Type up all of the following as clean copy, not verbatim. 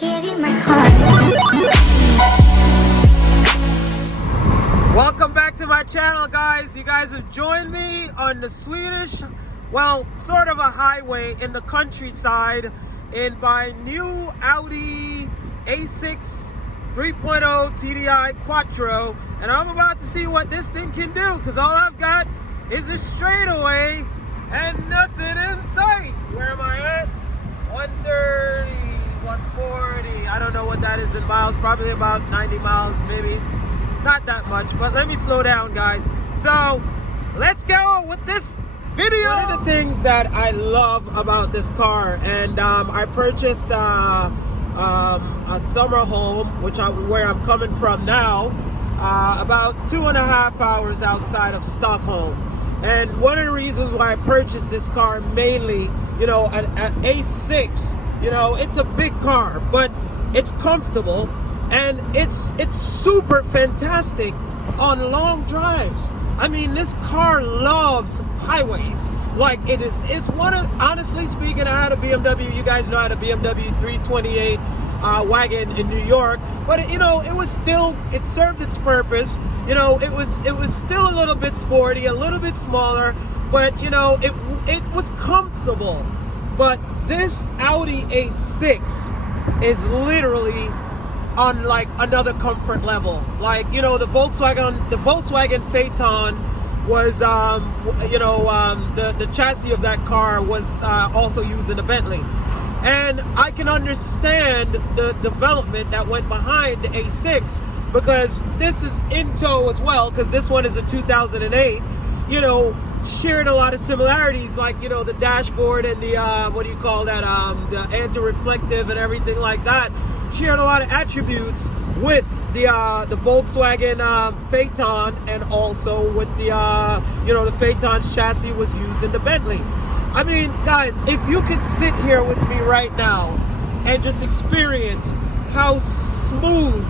give you my heart. Welcome back to my channel, guys. You guys have joined me on the Swedish, well, sort of a highway in the countryside in my new Audi A6 3.0 TDI Quattro, and I'm about to see what this thing can do, because all I've got is a straightaway and nothing in sight. Where am I at? 130, 140, I don't know what that is in miles, probably about 90 miles, maybe. Not that much, but let me slow down, guys. So let's go with this video. One of the things that I love about this car, and I purchased a summer home, where I'm coming from now, about 2.5 hours outside of Stockholm. And one of the reasons why I purchased this car mainly, you know, an A6, you know, it's a big car, but it's comfortable. And it's super fantastic on long drives. I mean, this car loves highways. Like it's one of, honestly speaking, I had a BMW. You guys know I had a BMW 328 wagon in New York. But you know, it served its purpose. You know, it was still a little bit sporty, a little bit smaller, but you know, it was comfortable. But this Audi A6 is literally on like another comfort level. Like, you know, the Volkswagen Phaeton was the chassis of that car was also used in a Bentley, and I can understand the development that went behind the A6, because this is in tow as well, because this one is a 2008, you know, shared a lot of similarities, like, you know, the dashboard and the what do you call that, the anti-reflective and everything like that, shared a lot of attributes with the Volkswagen Phaeton, and also with the you know, the Phaeton's chassis was used in the Bentley. I mean, guys, if you could sit here with me right now and just experience how smooth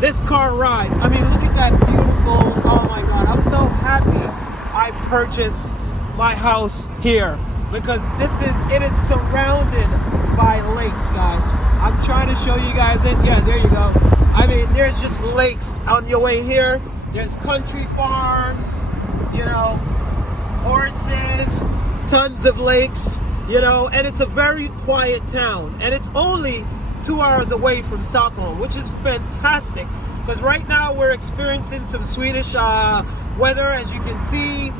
this car rides. I mean, look at that beautiful, oh my god, I'm so happy I purchased my house here, because it is surrounded by lakes, guys. I'm trying to show you guys it. Yeah, there you go. I mean, there's just lakes on your way here. There's country farms, you know, horses, tons of lakes, you know, and it's a very quiet town. And it's only 2 hours away from Stockholm, which is fantastic, because right now we're experiencing some Swedish weather, as you can see.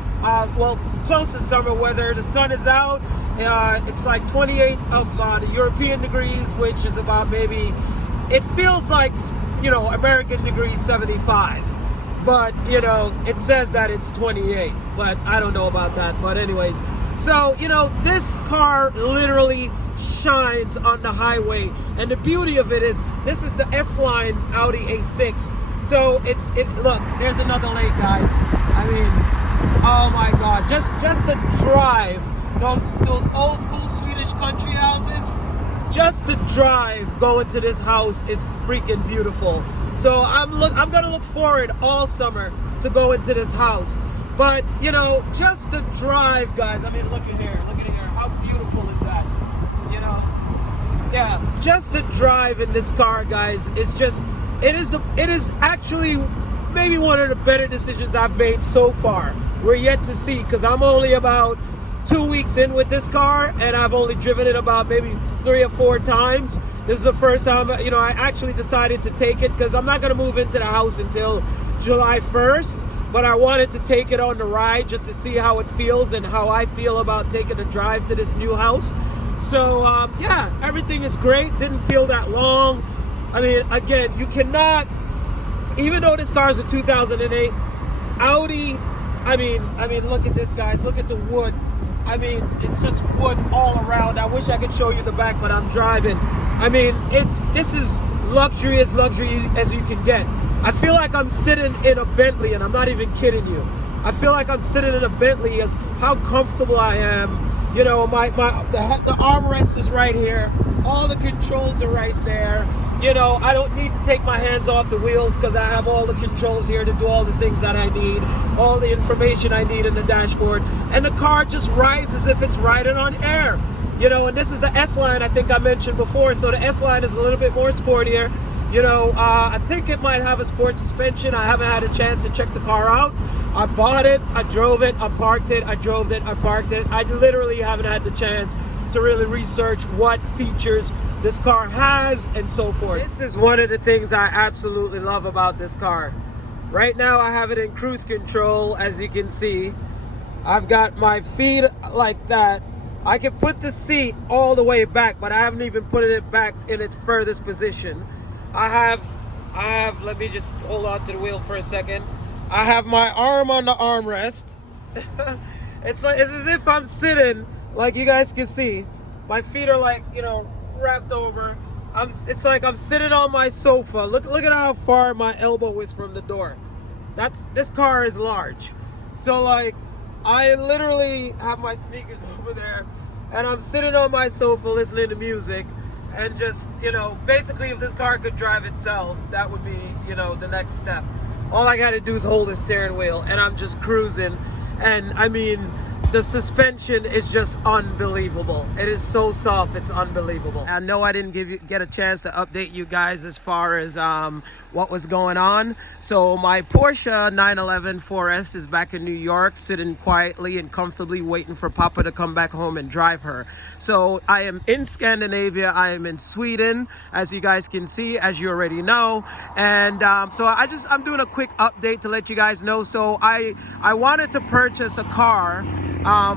Well, close to summer weather. The sun is out. It's like 28 of the European degrees, which is about, maybe, it feels like, you know, American degrees 75, but you know, it says that it's 28, but I don't know about that. But anyways, so you know, this car literally shines on the highway, and the beauty of it is, this is the S-Line Audi A6, so look, there's another lake, guys. I mean, oh my god, just the drive, those old school Swedish country houses, just the drive going to this house is freaking beautiful. So I'm gonna look forward all summer to go into this house. But you know, just the drive, guys, I mean, look at here, how beautiful is that? You know, yeah, just the drive in this car, guys, is just, it is actually maybe one of the better decisions I've made so far. We're yet to see, because I'm only about 2 weeks in with this car, and I've only driven it about maybe 3 or 4 times. This is the first time, you know, I actually decided to take it, because I'm not going to move into the house until July 1st, but I wanted to take it on the ride just to see how it feels and how I feel about taking a drive to this new house. So yeah, everything is great. Didn't feel that long. I mean, again, you cannot, even though this car is a 2008 Audi, I mean, look at this, guys. Look at the wood. I mean, it's just wood all around. I wish I could show you the back, but I'm driving. I mean, this is luxury as you can get. I feel like I'm sitting in a Bentley, and I'm not even kidding you. I feel like I'm sitting in a Bentley, as how comfortable I am. You know, the armrest is right here. All the controls are right there. You know, I don't need to take my hands off the wheels, because I have all the controls here to do all the things that I need, all the information I need in the dashboard. And the car just rides as if it's riding on air. You know, and this is the S-Line I think I mentioned before. So the S-Line is a little bit more sportier. You know, I think it might have a sport suspension. I haven't had a chance to check the car out. I bought it, I drove it, I parked it, I drove it, I parked it. I literally haven't had the chance to really research what features this car has and so forth. This is one of the things I absolutely love about this car. Right now I have it in cruise control, as you can see. I've got my feet like that. I can put the seat all the way back, but I haven't even put it back in its furthest position. I have, let me just hold on to the wheel for a second. I have my arm on the armrest. It's as if I'm sitting, like you guys can see. My feet are like, you know, wrapped over. It's like I'm sitting on my sofa. Look at how far my elbow is from the door. This car is large. So like, I literally have my sneakers over there, and I'm sitting on my sofa listening to music. And just, you know, basically if this car could drive itself, that would be, you know, the next step. All I gotta do is hold the steering wheel and I'm just cruising. And I mean, the suspension is just unbelievable. It is so soft, it's unbelievable. I know I didn't get a chance to update you guys as far as what was going on. So my Porsche 911 4S is back in New York, sitting quietly and comfortably waiting for Papa to come back home and drive her. So I am in Scandinavia, I am in Sweden, as you guys can see, as you already know. And so I'm doing a quick update to let you guys know. So I wanted to purchase a car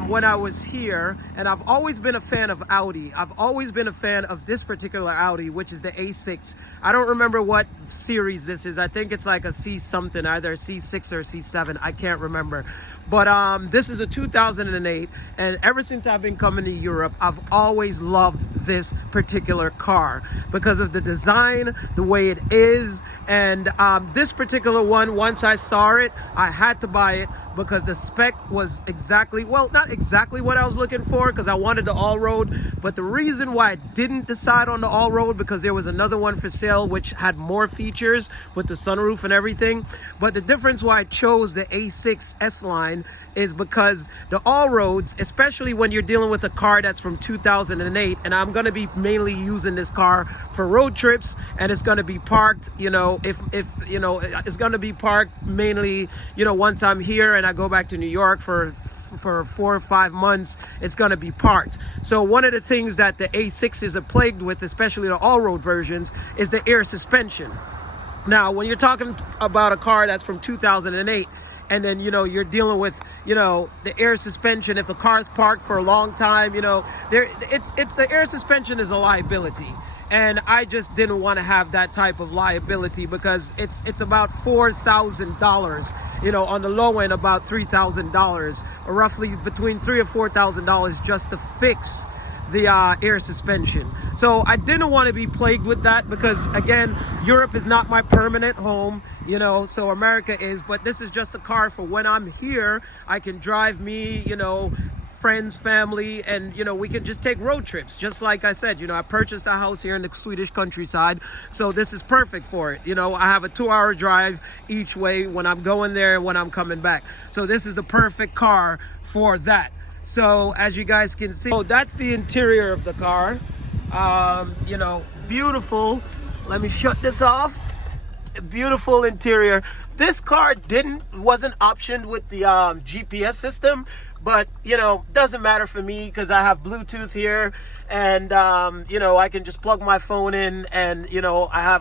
when I was here, and I've always been a fan of Audi. I've always been a fan of this particular Audi, which is the A6. I don't remember what series this is. I think it's like a C something, either C6 or C7. I can't remember. But this is a 2008, and ever since I've been coming to Europe, I've always loved this particular car because of the design, the way it is, and this particular one, once I saw it, I had to buy it because the spec was exactly, well, not exactly what I was looking for, because I wanted the all-road, but the reason why I didn't decide on the all-road, because there was another one for sale which had more features with the sunroof and everything. But the difference why I chose the A6 S-Line is because the all-roads, especially when you're dealing with a car that's from 2008, and I'm going to be mainly using this car for road trips, and it's going to be parked, you know, if you know, it's going to be parked mainly, you know, once I'm here and I go back to New York for 4 or 5 months, it's going to be parked. So one of the things that the A6s are plagued with, especially the all-road versions, is the air suspension. Now, when you're talking about a car that's from 2008, and then, you know, you're dealing with, you know, the air suspension, if the car's parked for a long time, you know, it's the air suspension is a liability. And I just didn't want to have that type of liability because it's about $4,000, you know, on the low end about $3,000, or roughly between $3,000 or $4,000 just to fix the air suspension. So I didn't want to be plagued with that because, again, Europe is not my permanent home, you know, so America is, but this is just a car for when I'm here. I can drive me, you know, friends, family, and, you know, we can just take road trips. Just like I said, you know, I purchased a house here in the Swedish countryside, so this is perfect for it. You know, I have a 2-hour drive each way when I'm going there and when I'm coming back. So this is the perfect car for that. So as you guys can see, oh, that's the interior of the car. You know, beautiful. Let me shut this off. Beautiful interior. This car wasn't optioned with the GPS system, but, you know, doesn't matter for me because I have Bluetooth here, and you know, I can just plug my phone in, and, you know, I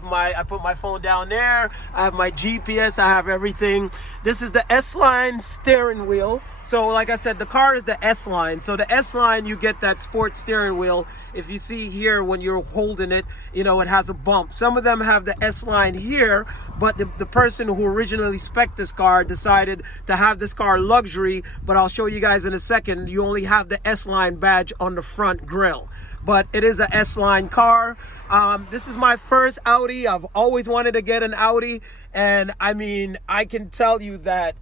put my phone down there. I have my GPS, I have everything. This is the S-Line steering wheel. So like I said, the car is the S-Line. So the S-Line, you get that sports steering wheel. If you see here when you're holding it, you know, it has a bump. Some of them have the S-Line here, but the person who originally spec'd this car decided to have this car luxury, but I'll show you guys in a second. You only have the S-Line badge on the front grille, but it is a S-Line car. This is my first Audi. I've always wanted to get an Audi, and I mean, I can tell you that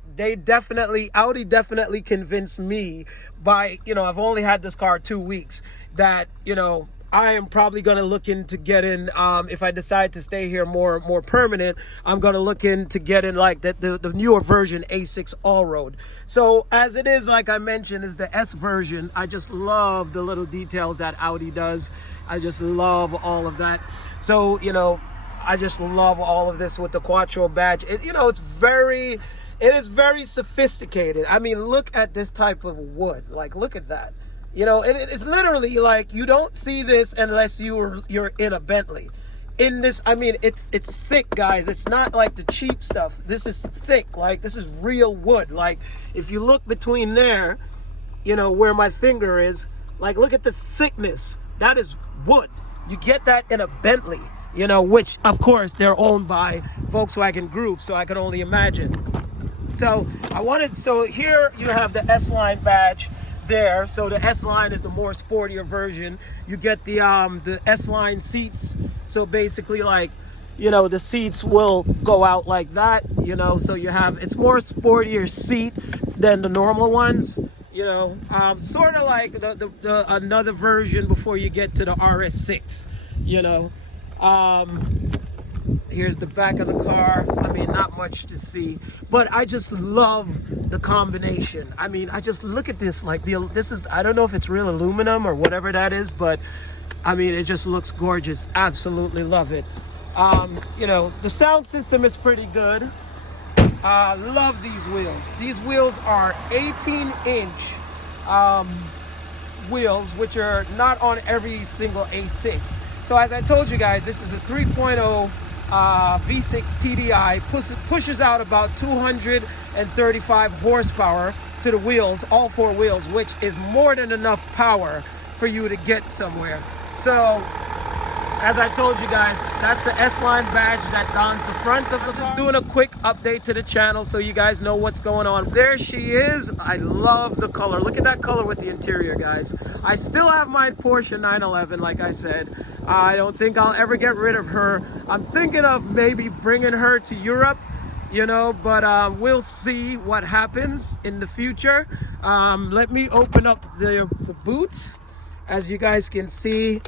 Audi definitely convinced me by, you know, I've only had this car 2 weeks, that, you know, I am probably going to look into getting, if I decide to stay here more permanent, I'm going to look into getting like the newer version A6 all-road. So as it is, like I mentioned, is the S version. I just love the little details that Audi does. I just love all of that. So, you know, I just love all of this with the Quattro badge. You know, it is very sophisticated. I mean, look at this type of wood. Like, look at that. You know, it's literally like you don't see this unless you're in a Bentley. In this, I mean, it's thick, guys. It's not like the cheap stuff. This is thick. Like, this is real wood. Like, if you look between there, you know, where my finger is, like, look at the thickness. That is wood. You get that in a Bentley, you know, which, of course, they're owned by Volkswagen Group, so I can only imagine. So so here you have the S-Line badge there. So the S-Line is the more sportier version. You get the S-Line seats. So basically, like, you know, the seats will go out like that, you know, so you have, it's more sportier seat than the normal ones, you know, sort of like the another version before you get to the RS6, you know. Here's the back of the car. I mean, not much to see, but I just love the combination. I mean, I just look at this, like, this is, I don't know if it's real aluminum or whatever that is, but I mean, it just looks gorgeous. Absolutely love it. You know, the sound system is pretty good. Love these wheels. These wheels are 18-inch wheels, which are not on every single A6. So as I told you guys, this is a 3.0 V6 TDI, pushes out about 235 horsepower to the wheels, all four wheels, which is more than enough power for you to get somewhere. So as I told you guys, that's the S-Line badge that dons the front of the car. Just doing a quick update to the channel so you guys know what's going on. There she is. I love the color. Look at that color with the interior, guys. I still have my Porsche 911, like I said. I don't think I'll ever get rid of her. I'm thinking of maybe bringing her to Europe, you know, but we'll see what happens in the future. Let me open up the boot. As you guys can see,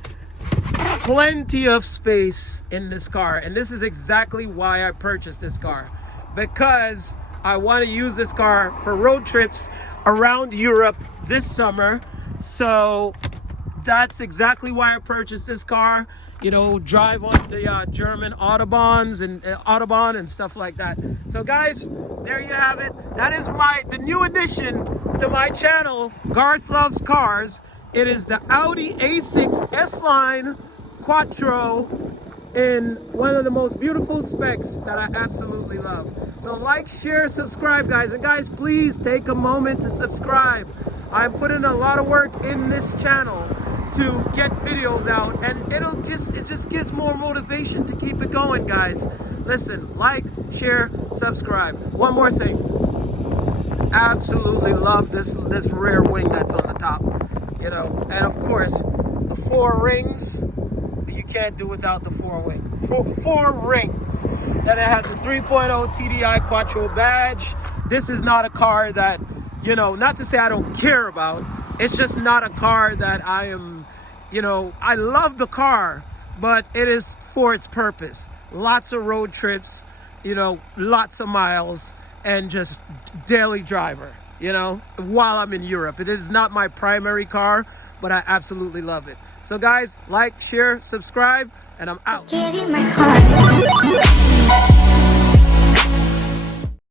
plenty of space in this car, and this is exactly why I purchased this car, because I want to use this car for road trips around Europe this summer. So that's exactly why I purchased this car, you know, drive on the German autobahns and Autobahn and stuff like that. So guys, there you have it. That is the new addition to my channel, Garth Loves Cars. It is the Audi A6 S-Line Quattro in one of the most beautiful specs that I absolutely love. So like, share, subscribe, guys. And guys, please take a moment to subscribe. I'm putting a lot of work in this channel to get videos out, and it just gives more motivation to keep it going, guys. Listen, like, share, subscribe. One more thing. Absolutely love this rear wing that's on the top. You know, and of course, the four rings, you can't do without the four rings. Then it has the 3.0 TDI Quattro badge. This is not a car that, you know, not to say I don't care about, it's just not a car that I am, you know, I love the car, but it is for its purpose. Lots of road trips, you know, lots of miles, and just daily driver. You know, while I'm in Europe. It is not my primary car, but I absolutely love it. So guys, like, share, subscribe, and I'm out.